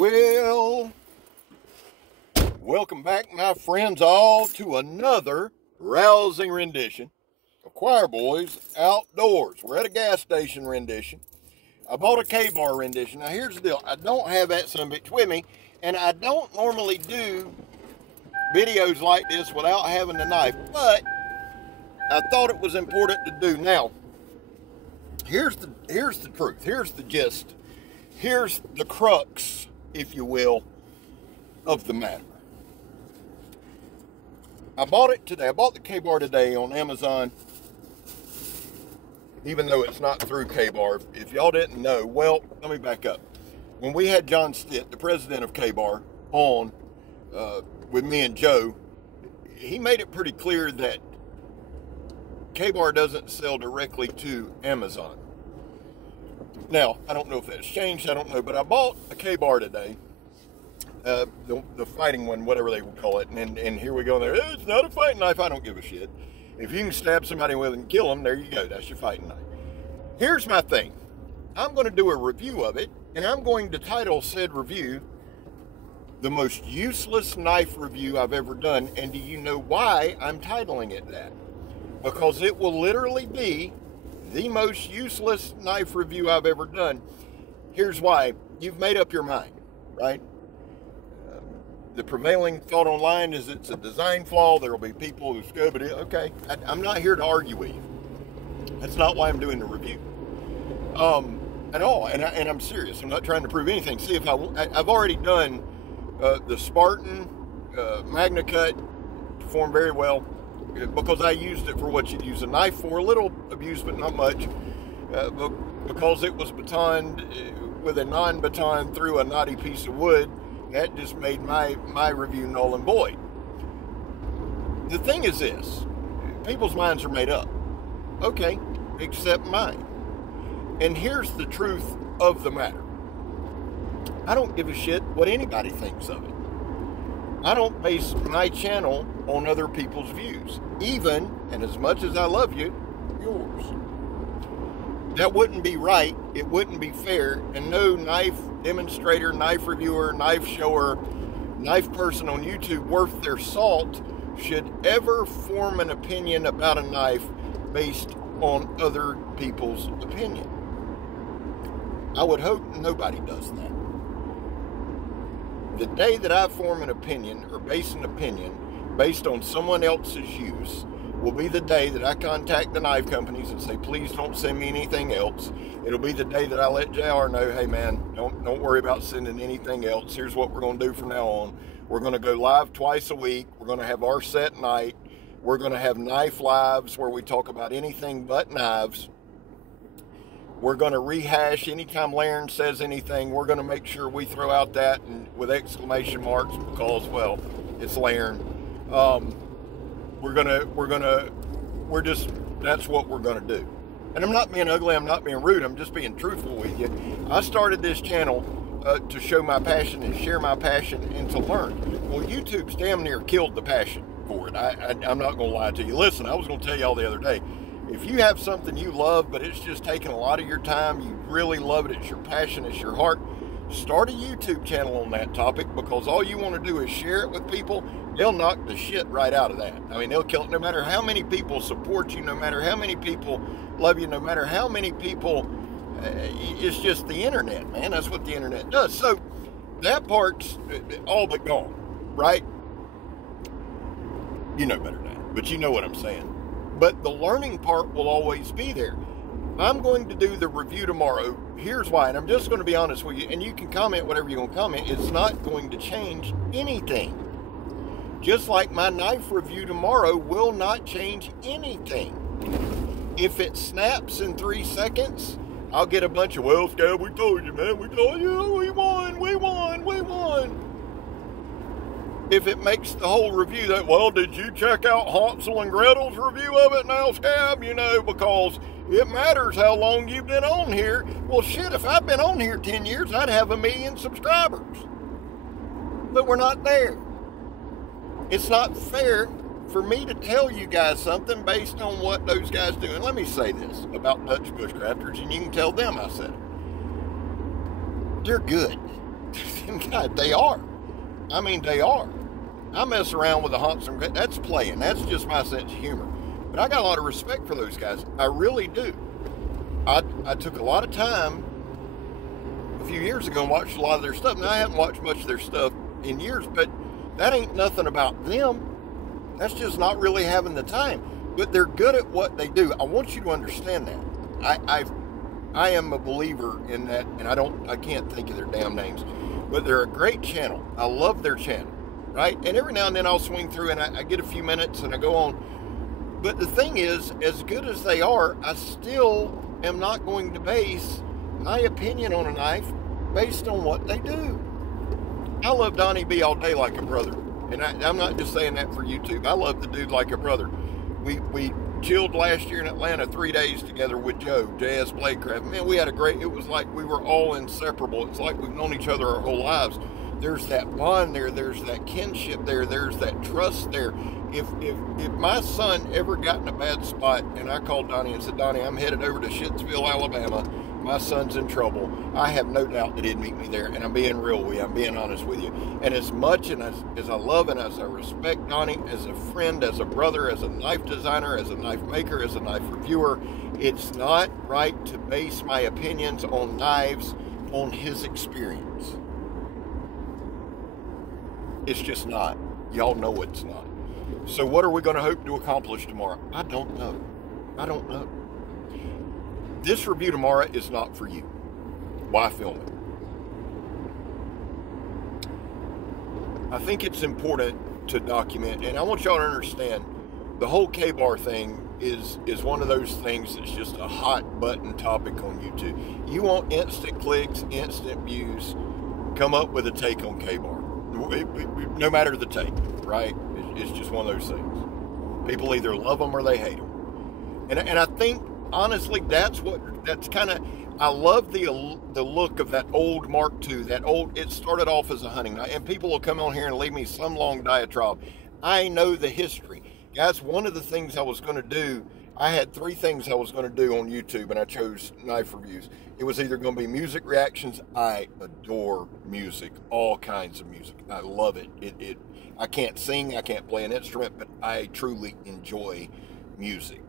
Well, welcome back, my friends, all to another rousing rendition of Choir Boys Outdoors. We're at a gas station rendition. I bought a K-Bar rendition. Now, here's the deal. I don't have that sumbitch with me, and I don't normally do videos like this without having the knife, but I thought it was important to do. Now, here's the truth. Here's the gist. Here's the crux, if you will, of the matter. I bought it today. I bought the K-Bar today on Amazon, even though it's not through K-Bar. If y'all didn't know, well, let me back up. When we had John Stitt, the president of K-Bar, on with me and Joe, he made it pretty clear that K-Bar doesn't sell directly to Amazon. Now, I don't know if that's changed, I don't know, but I bought a K-Bar today, the fighting one, whatever they would call it, and here we go there. It's not a fighting knife, I don't give a shit. If you can stab somebody with it and kill them, there you go, that's your fighting knife. Here's my thing. I'm going to do a review of it, and I'm going to title said review, The Most Useless Knife Review I've Ever Done, and do you know why I'm titling it that? Because it will literally be the most useless knife review I've ever done. Here's why. You've made up your mind, right? The prevailing thought online is it's a design flaw. There will be people who scope it. Okay, I'm not here to argue with you. That's not why I'm doing the review. At all, and I'm serious. I'm not trying to prove anything. See, if I've already done the Spartan Magna Cut, performed very well, because I used it for what you'd use a knife for, a little abuse, but not much, because it was batoned with a non-baton through a knotty piece of wood. That just made my review null and void. The thing is this, people's minds are made up. Okay, except mine. And here's the truth of the matter. I don't give a shit what anybody thinks of it. I don't base my channel on other people's views, even, and as much as I love you, yours. That wouldn't be right, it wouldn't be fair, and no knife demonstrator, knife reviewer, knife shower, knife person on YouTube worth their salt should ever form an opinion about a knife based on other people's opinion. I would hope nobody does that. The day that I form an opinion or base an opinion based on someone else's use will be the day that I contact the knife companies and say, please don't send me anything else. It'll be the day that I let JR know, hey man, don't worry about sending anything else. Here's what we're going to do from now on. We're going to go live twice a week. We're going to have our set night. We're going to have knife lives where we talk about anything but knives. We're going to rehash anytime Laren says anything. We're going to make sure we throw out that and with exclamation marks because, well, it's Laren. That's what we're going to do. And I'm not being ugly. I'm not being rude. I'm just being truthful with you. I started this channel to show my passion and share my passion and to learn. Well, YouTube's damn near killed the passion for it. I'm not going to lie to you. Listen, I was going to tell y'all the other day, if you have something you love, but it's just taking a lot of your time, you really love it, it's your passion, it's your heart, start a YouTube channel on that topic, because all you want to do is share it with people. They'll knock the shit right out of that. I mean, they'll kill it. No matter how many people support you, no matter how many people love you, no matter how many people, it's just the internet, man. That's what the internet does. So that part's all but gone, right? You know better than that, but you know what I'm saying. But the learning part will always be there. I'm going to do the review tomorrow. Here's why, and I'm just going to be honest with you, and you can comment whatever you're going to comment. It's not going to change anything. Just like my knife review tomorrow will not change anything. If it snaps in 3 seconds, I'll get a bunch of, well, Scab, we told you, man. We told you, we won, we won, we won. If it makes the whole review that, well, did you check out Hansel and Gretel's review of it now, Scab? You know, because it matters how long you've been on here. Well, shit, if I've been on here 10 years, I'd have 1 million subscribers. But we're not there. It's not fair for me to tell you guys something based on what those guys do. And let me say this about Dutch Bushcrafters, and you can tell them I said it. They're good. And God, they are. I mean, they are. I mess around with the Hanson. That's playing. That's just my sense of humor. But I got a lot of respect for those guys. I really do. I took a lot of time a few years ago and watched a lot of their stuff. Now, I haven't watched much of their stuff in years, but that ain't nothing about them. That's just not really having the time. But they're good at what they do. I want you to understand that. I am a believer in that, and I can't think of their damn names, but they're a great channel. I love their channel, right? And every now and then I'll swing through and I get a few minutes and I go on. But the thing is, as good as they are, I still am not going to base my opinion on a knife based on what they do. I love Donnie B all day like a brother. And I'm not just saying that for YouTube. I love the dude like a brother. We chilled last year in Atlanta 3 days together with Joe, JS Bladecraft. Man, we had a great, it was like we were all inseparable. It's like we've known each other our whole lives. There's that bond there. There's that kinship there. There's that trust there. If my son ever got in a bad spot and I called Donnie and said, Donnie, I'm headed over to Shittsville, Alabama. My son's in trouble. I have no doubt that he'd meet me there. And I'm being real with you. I'm being honest with you. And as much and as I love and as I respect Donnie as a friend, as a brother, as a knife designer, as a knife maker, as a knife reviewer, it's not right to base my opinions on knives on his experience. It's just not. Y'all know it's not. So what are we going to hope to accomplish tomorrow? I don't know. I don't know. This review tomorrow is not for you. Why film it? I think it's important to document, and I want y'all to understand the whole K-Bar thing is one of those things that's just a hot button topic on YouTube. You want instant clicks, instant views, come up with a take on K-Bar. No matter the take, right? It's just one of those things. People either love them or they hate them. And I think, honestly, that's kind of, I love the look of that old Mark II, it started off as a hunting knife, and people will come on here and leave me some long diatribe. I know the history. Guys, one of the things I was going to do, I had 3 things I was going to do on YouTube, and I chose knife reviews. It was either going to be music reactions. I adore music, all kinds of music. I love it. I can't sing, I can't play an instrument, but I truly enjoy music.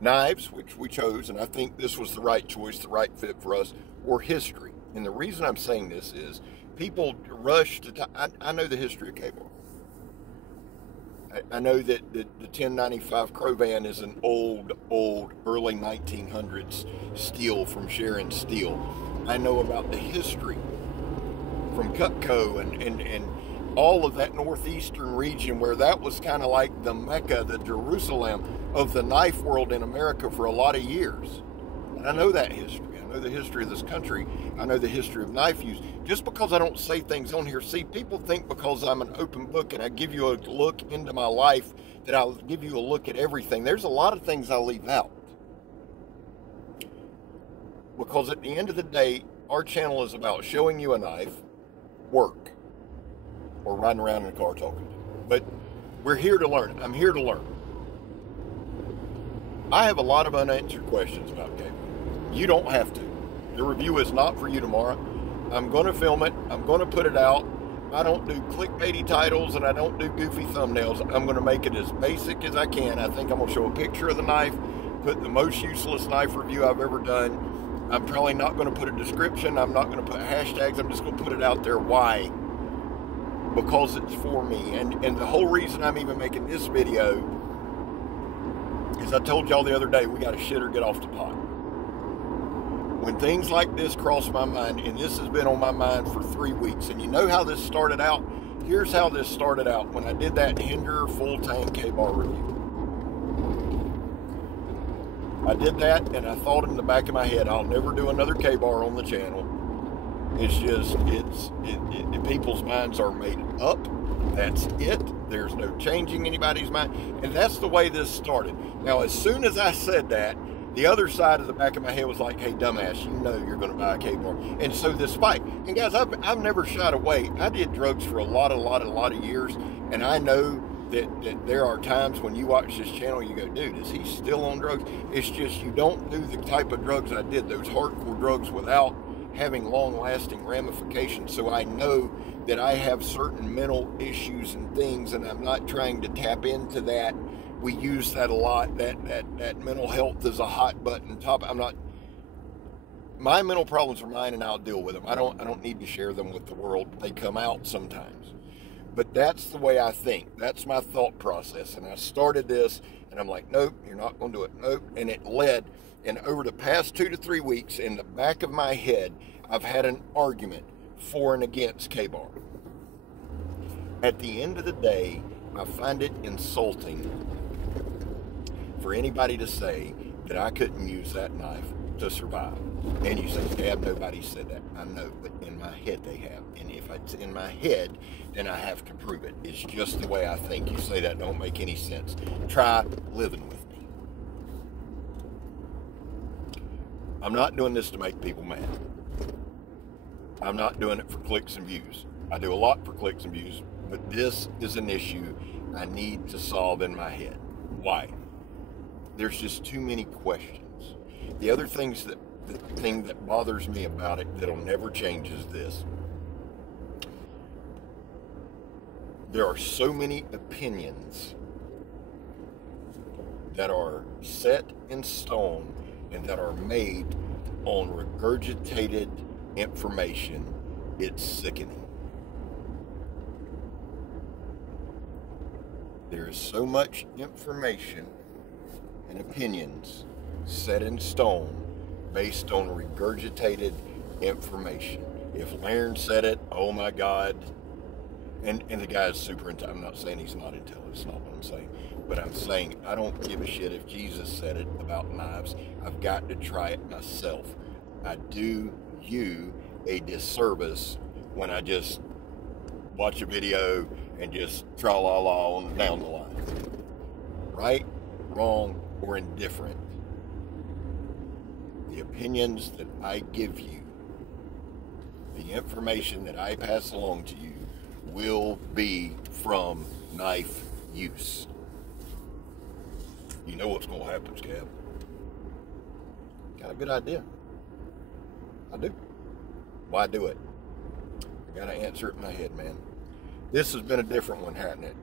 Knives, which we chose, and I think this was the right choice, the right fit for us, or history. And the reason I'm saying this is people rush to, I know the history of K-Bar. I know that the 1095 Crowvan is an old, early 1900s steel from Sharon Steel. I know about the history from Cutco and all of that northeastern region where that was kind of like the Mecca, the Jerusalem of the knife world in America for a lot of years. And I know that history. I know the history of this country. I know the history of knife use. Just because I don't say things on here, see, people think because I'm an open book and I give you a look into my life that I'll give you a look at everything. There's a lot of things I leave out. Because at the end of the day, our channel is about showing you a knife, work, or riding around in a car talking. But we're here to learn. I'm here to learn. I have a lot of unanswered questions about K-Bar. You don't have to. The review is not for you tomorrow. I'm going to film it. I'm going to put it out. I don't do clickbaity titles and I don't do goofy thumbnails. I'm going to make it as basic as I can. I think I'm going to show a picture of the knife, put the most useless knife review I've ever done. I'm probably not going to put a description. I'm not going to put hashtags. I'm just going to put it out there. Why? Because it's for me. And the whole reason I'm even making this video is I told y'all the other day, we got to shit or get off the pot. When things like this cross my mind, and this has been on my mind for 3 weeks, and you know how this started out? Here's how this started out when I did that Hinder full tank K-Bar review. I did that, and I thought in the back of my head, I'll never do another K-Bar on the channel. It's just, people's minds are made up. That's it. There's no changing anybody's mind. And that's the way this started. Now, as soon as I said that, the other side of the back of my head was like, hey, dumbass, you know you're going to buy a K-Bar. And so this fight, and guys, I've never shied away. I did drugs for a lot of years, and I know that there are times when you watch this channel, you go, dude, is he still on drugs? It's just you don't do the type of drugs I did, those hardcore drugs without having long-lasting ramifications. So I know that I have certain mental issues and things, and I'm not trying to tap into that. We use that a lot, that mental health is a hot button topic. My mental problems are mine, and I'll deal with them. I don't need to share them with the world. They come out sometimes. But that's the way I think. That's my thought process. And I started this, and I'm like, nope, you're not going to do it. Nope. And it led. And over the past 2 to 3 weeks, in the back of my head, I've had an argument for and against K-Bar. At the end of the day, I find it insulting for anybody to say that I couldn't use that knife to survive. And you say, Dad, nobody said that. I know, but in my head they have. And if it's in my head, then I have to prove it. It's just the way I think. You say that don't make any sense. Try living with me. I'm not doing this to make people mad. I'm not doing it for clicks and views. I do a lot for clicks and views, but this is an issue I need to solve in my head. Why? There's just too many questions. The other thing that bothers me about it that'll never change is this. There are so many opinions that are set in stone and that are made on regurgitated information. It's sickening. There is so much information and opinions set in stone based on regurgitated information. If Laren said it, oh my God. And the guy is super intelligent. I'm not saying he's not intelligent. That's not what I'm saying. But I'm saying I don't give a shit if Jesus said it about knives. I've got to try it myself. I do you a disservice when I just watch a video and just tra-la-la on down the line. Right, wrong, or indifferent. The opinions that I give you, the information that I pass along to you, will be from knife use. You know what's going to happen, Scab. Got a good idea. I do. Why do it? I got to answer it in my head, man. This has been a different one, hasn't it?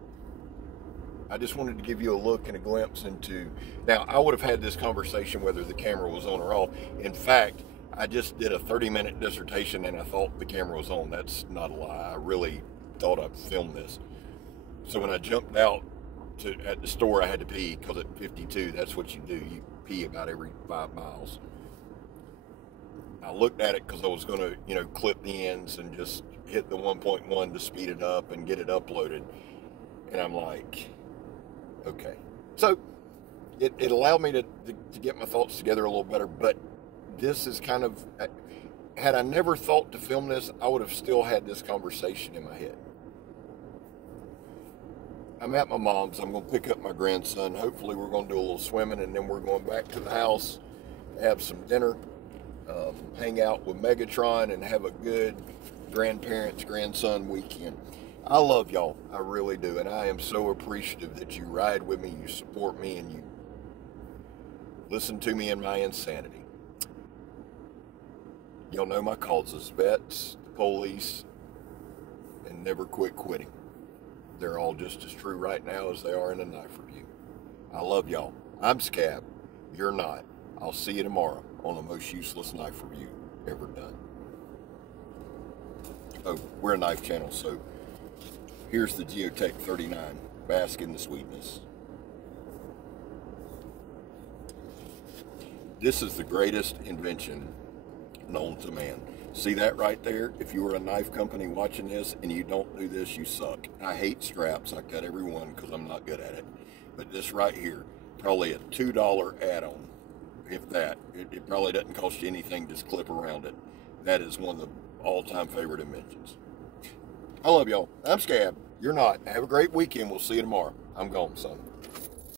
I just wanted to give you a look and a glimpse into... Now, I would have had this conversation whether the camera was on or off. In fact, I just did a 30-minute dissertation and I thought the camera was on. That's not a lie. I really thought I'd filmed this. So when I jumped out at the store, I had to pee because at 52, that's what you do. You pee about every 5 miles. I looked at it because I was going to, clip the ends and just hit the 1.1 to speed it up and get it uploaded. And I'm like, okay. So it allowed me to get my thoughts together a little better, but this is kind of, had I never thought to film this, I would have still had this conversation in my head. I'm at my mom's. I'm going to pick up my grandson. Hopefully we're going to do a little swimming, and then we're going back to the house, have some dinner, hang out with Megatron, and have a good grandson weekend. I love y'all. I really do. And I am so appreciative that you ride with me, you support me, and you listen to me in my insanity. Y'all know my causes: vets, the police, and never quit quitting. They're all just as true right now as they are in a knife review. I love y'all. I'm Scab. You're not. I'll see you tomorrow on the most useless knife review ever done. Oh, we're a knife channel, so here's the Geotech 39. Bask in the sweetness. This is the greatest invention known to man. See that right there? If you were a knife company watching this and you don't do this, you suck. I hate straps. I cut every one because I'm not good at it. But this right here, probably a $2 add-on, if that. It probably doesn't cost you anything, just clip around it. That is one of the all-time favorite inventions. I love y'all. I'm Scab. You're not. Have a great weekend. We'll see you tomorrow. I'm gone, son.